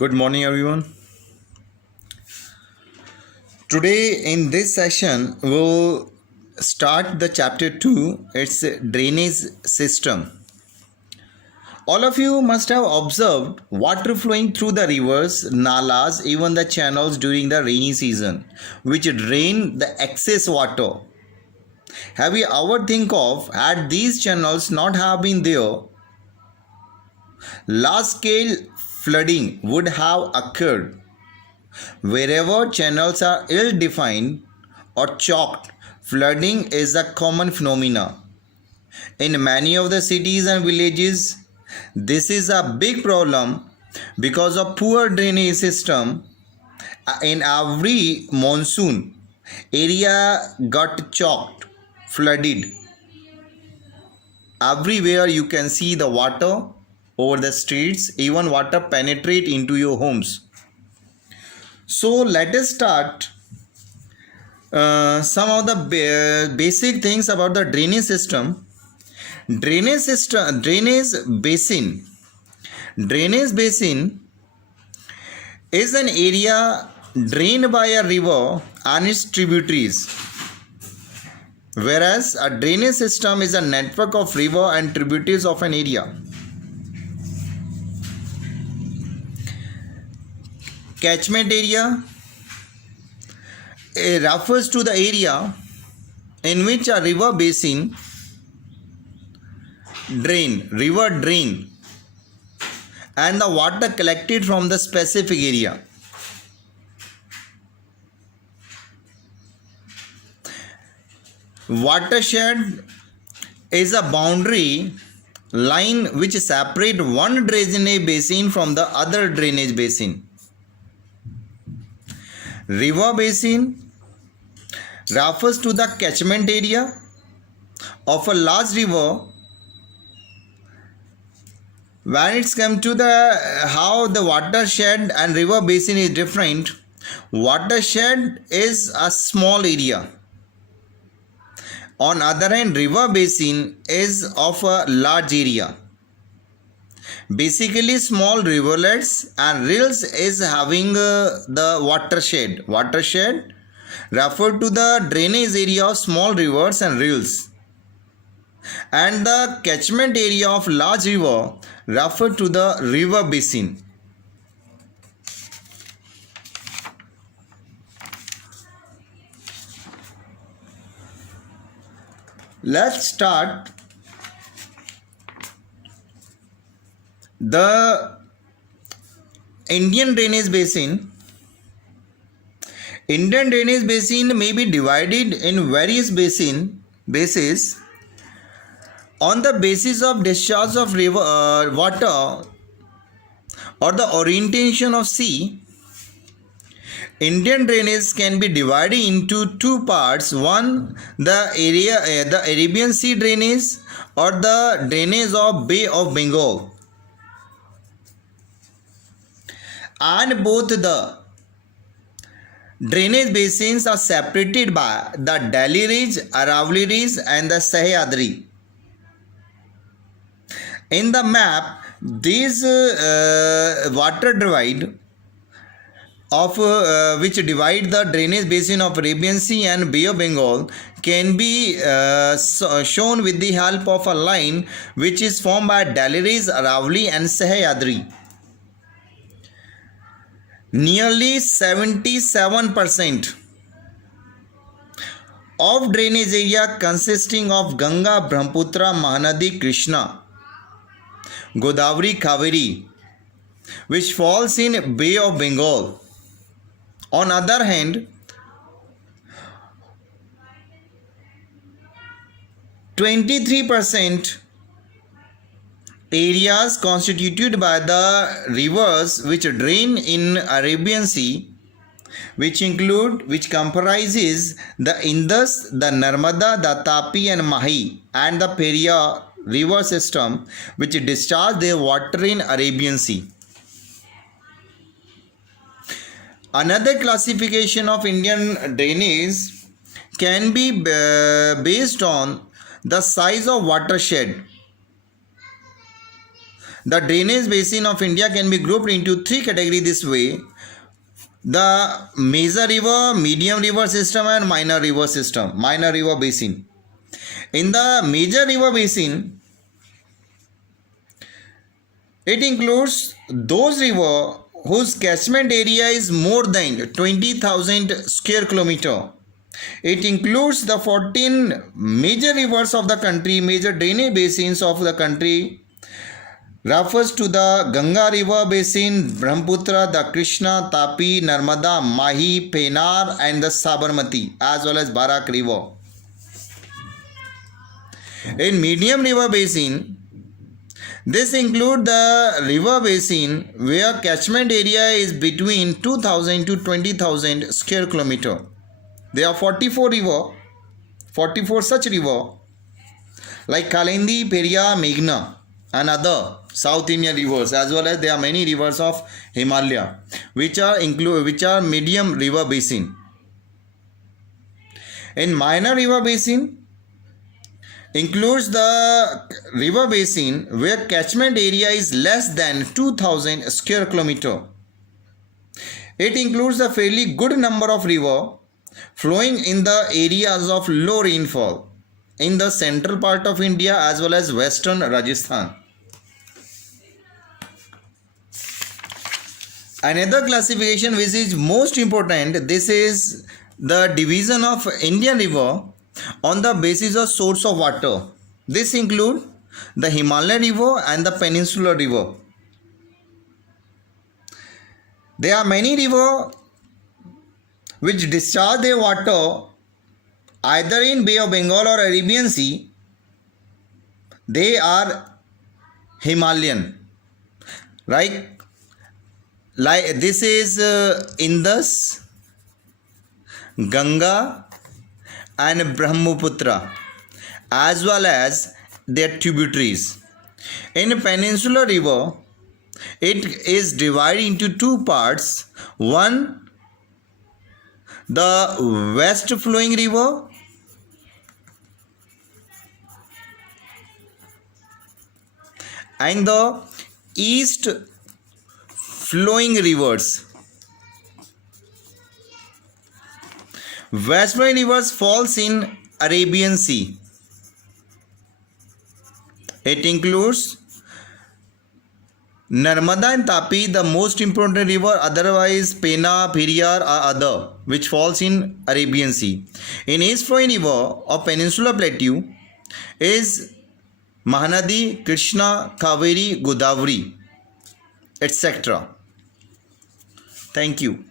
Good morning, everyone. Today, in this session, we'll start the chapter 2. It's a drainage system. All of you must have observed water flowing through the rivers, nalas, even the channels during the rainy season, which drain the excess water. Have you ever think of had these channels not have been there, large scale flooding would have occurred. Wherever channels are ill defined or choked, flooding is a common phenomenon. In many of the cities and villages, this is a big problem because of poor drainage system. In every monsoon, area got choked, flooded. Everywhere you can see the water over the streets, even water penetrate into your homes. So let us start some of the basic things about the drainage system. Drainage basin. Drainage basin is an area drained by a river and its tributaries, whereas a drainage system is a network of river and tributaries of an area. Catchment area refers to the area in which a river basin drain and the water collected from the specific area. Watershed is a boundary line which separate one drainage basin from the other drainage basin. River basin refers to the catchment area of a large river. When it's come to the how the watershed and river basin is different, watershed is a small area. On other hand, river basin is of a large area. Basically, small rivulets and rills is having the watershed. Watershed refer to the drainage area of small rivers and rills, and the catchment area of large river refer to the river basin. Let's start the Indian drainage basin. Indian drainage basin may be divided in various bases on the basis of discharge of river water or the orientation of sea. Indian drainage can be divided into two parts. One, the Arabian Sea drainage or the drainage of Bay of Bengal. And both the drainage basins are separated by the Delhi Ridge, Aravalli Ridge and the Sahyadri. In the map, these water divide of which divide the drainage basin of Arabian Sea and Bay of Bengal can be shown with the help of a line which is formed by Delhi Ridge, Aravalli and Sahyadri. Nearly 77% of drainage area consisting of Ganga, Brahmaputra, Mahanadi, Krishna, Godavari, Kaveri, which falls in Bay of Bengal. On other hand, 23% areas constituted by the rivers which drain in Arabian Sea, which comprises the Indus, the Narmada, the Tapi and Mahi and the Periyar river system, which discharge their water in Arabian Sea. Another classification of Indian drainage can be based on the size of watershed. The drainage basin of India can be grouped into three categories this way: the major river, medium river system, and minor river system, minor river basin. In the major river basin, it includes those rivers whose catchment area is more than 20,000 square kilometer. It includes the 14 major rivers of the country. Major drainage basins of the country refers to the Ganga river basin, Brahmaputra, the Krishna, Tapi, Narmada, Mahi, Penar, and the Sabarmati, as well as Barak river. In medium river basin, this includes the river basin where catchment area is between 2,000 to 20,000 square kilometer. There are 44 such river like Kalendi, Periyar, Meghna, and other South Indian rivers, as well as there are many rivers of Himalaya which are medium river basin. In minor river basin includes the river basin where catchment area is less than 2,000 square kilometer. It includes a fairly good number of rivers flowing in the areas of low rainfall in the central part of India as well as western Rajasthan. Another classification which is most important, this is the division of Indian river on the basis of source of water. This includes the Himalayan river and the Peninsular river. There are many rivers which discharge their water either in Bay of Bengal or Arabian Sea. They are Himalayan, right? Like this is Indus, Ganga, and Brahmaputra, as well as their tributaries. In Peninsular river, it is divided into two parts. One, the west flowing river, and the east flowing rivers. West flowing rivers falls in Arabian Sea. It includes Narmada and Tapi, the most important river, otherwise Pena, Periyar are other, which falls in Arabian Sea. In east flowing river of Peninsular Plateau is Mahanadi, Krishna, Kaveri, Godavari, etc. Thank you.